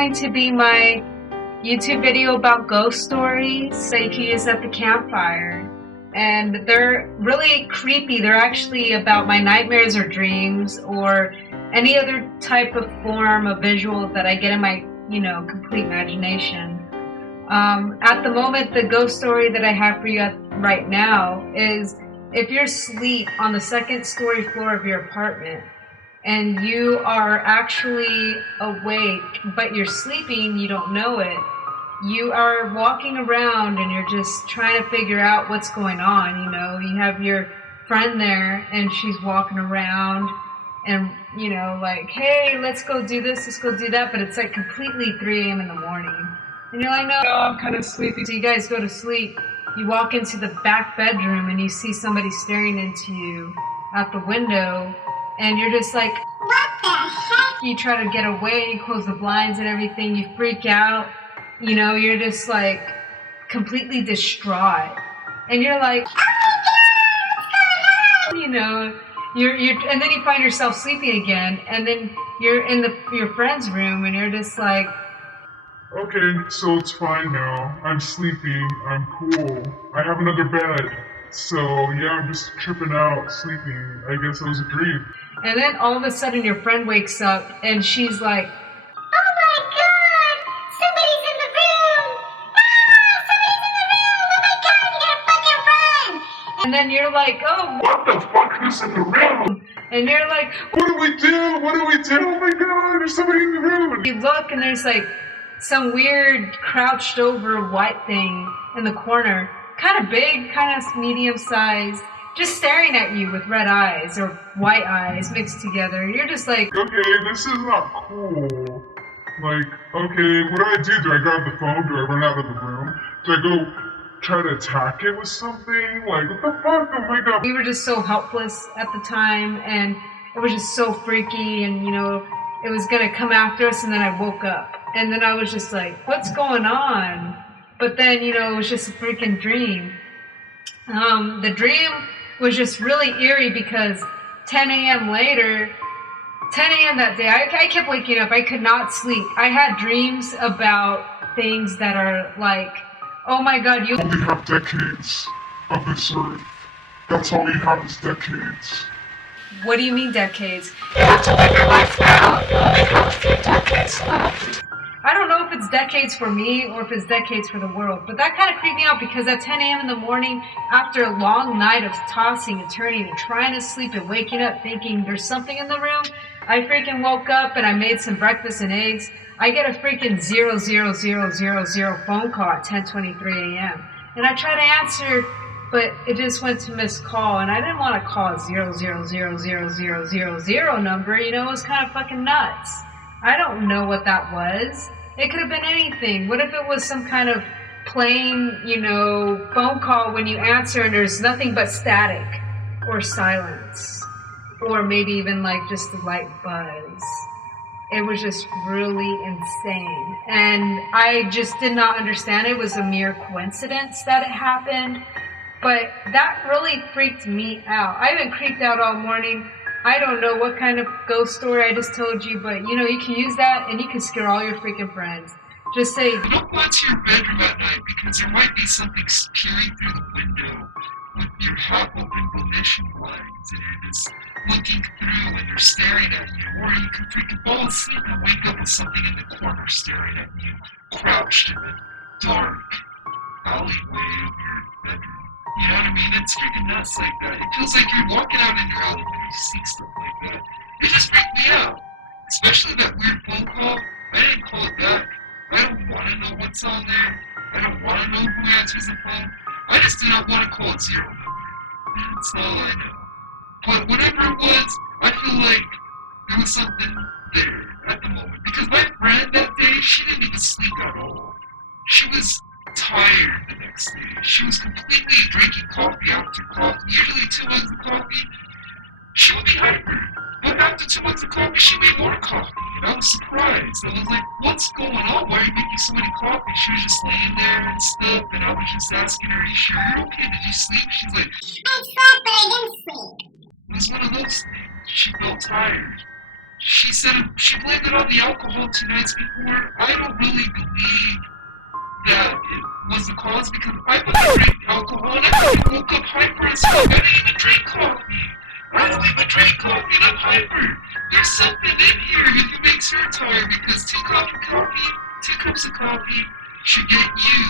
going to be my YouTube video about ghost stories that you can use at the campfire. And they're really creepy. They're actually about my nightmares or dreams or any other type of form of visual that I get in my, complete imagination. At the moment, the ghost story that I have for you right now is if you're asleep on the second story floor of your apartment and you are actually awake, but you're sleeping, you don't know it. You are walking around and you're just trying to figure out what's going on. You have your friend there and she's walking around and, like, hey, let's go do this, let's go do that. But it's like completely 3 a.m. in the morning. And you're like, no, I'm kind of sleepy. So you guys go to sleep. You walk into the back bedroom and you see somebody staring into you out the window. And you're just like, what the heck? You try to get away, you close the blinds and everything. You freak out. You're just like completely distraught. And you're like, oh my God, and then you find yourself sleeping again. And then you're in your friend's room and you're just like, okay, so it's fine now. I'm sleeping. I'm cool. I have another bed. So, yeah, I'm just tripping out, sleeping. I guess it was a dream. And then all of a sudden your friend wakes up and she's like, oh my God! Somebody's in the room! Ah! Somebody's in the room! Oh my God! You gotta fucking run! And then you're like, oh, what the fuck is in the room? And you're like, what do we do? What do we do? Oh my God, there's somebody in the room! You look and there's like some weird crouched over white thing in the corner. Kind of big, kind of medium sized, just staring at you with red eyes or white eyes mixed together. You're just like, okay, this is not cool. Like, okay, what do I do? Do I grab the phone? Do I run out of the room? Do I go try to attack it with something? Like, what the fuck? Oh my God. We were just so helpless at the time and it was just so freaky and, it was going to come after us. And then I woke up and then I was just like, what's going on? But then, it was just a freaking dream. The dream was just really eerie because 10 a.m. later, 10 a.m. that day, I kept waking up. I could not sleep. I had dreams about things that are like, oh my God, you only have decades of this earth. That's all you have is decades. What do you mean decades? You have to live your life now. You only have a few decades left. I don't know if it's decades for me or if it's decades for the world, but that kind of creeped me out because at 10 a.m. in the morning, after a long night of tossing and turning and trying to sleep and waking up thinking there's something in the room, I freaking woke up and I made some breakfast and eggs. I get a freaking 00000 phone call at 10:23 a.m. And I try to answer, but it just went to missed call, and I didn't want to call a 0000000 number. It was kind of fucking nuts. I don't know what that was. It could have been anything. What if it was some kind of plain, phone call when you answer and there's nothing but static or silence or maybe even like just a light buzz. It was just really insane. And I just did not understand. It was a mere coincidence that it happened. But that really freaked me out. I've been creeped out all morning. I don't know what kind of ghost story I just told you, but you can use that and you can scare all your freaking friends. Just say, don't go into your bedroom at night because there might be something peering through the window with your half-open Venetian blinds and you're just looking through and they're staring at you. Or you can freaking fall asleep and wake up with something in the corner staring at you, crouched in the dark alleyway of your bedroom. You know what I mean? It's freaking nuts like that. It feels like you're walking out in your alleyway and you see stuff like that. It just freaked me out. Especially that weird phone call. I didn't call it back. I don't want to know what's on there. I don't want to know who answers the phone. I just do not want to call it zero number. That's all I know. But whatever it was, I feel like there was something there at the moment. Because my friend that day, she didn't even sleep at all. She was tired the next day. She was completely drinking coffee after coffee. Usually 2 mugs of coffee, she would be hyper. But after 2 mugs of coffee, she made more coffee. And I was surprised. I was like, what's going on? Why are you making so many coffee? She was just laying there and stuff. And I was just asking her, are you sure you're okay? Did you sleep? She's like, I slept, but I didn't sleep. it was one of those things. She felt tired. she said she blamed it on the alcohol 2 nights before. I don't really believe that it was the cause because I wouldn't drink alcohol and I woke up hyper as fuck. I didn't even drink coffee. I don't even drink coffee and I'm hyper. There's something in here if it makes her tired because 2 cups of coffee should get you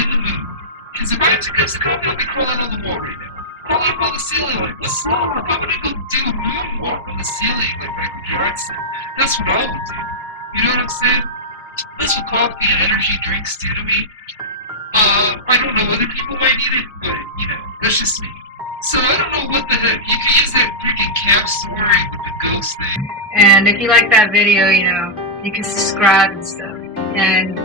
in the mood. Because if I had 2 cups of coffee, I'd be crawling on the wall right now. Crawling up on the ceiling like, what's up? I'm gonna go do a moonwalk on the ceiling like Michael Jackson. That's what I would do. You know what I'm saying? That's what coffee and energy drinks do to me. I don't know, other people might need it, but, you know, that's just me. So I don't know what the heck, you can use that freaking camp story with the ghost thing. And if you like that video, you know, you can subscribe and stuff. And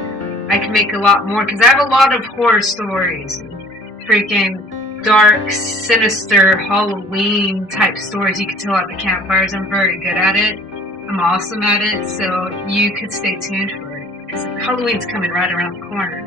I can make a lot more, because I have a lot of horror stories. Freaking dark, sinister, Halloween type stories you can tell at the campfires. I'm very good at it. I'm awesome at it, so you could stay tuned for it. Because Halloween's coming right around the corner.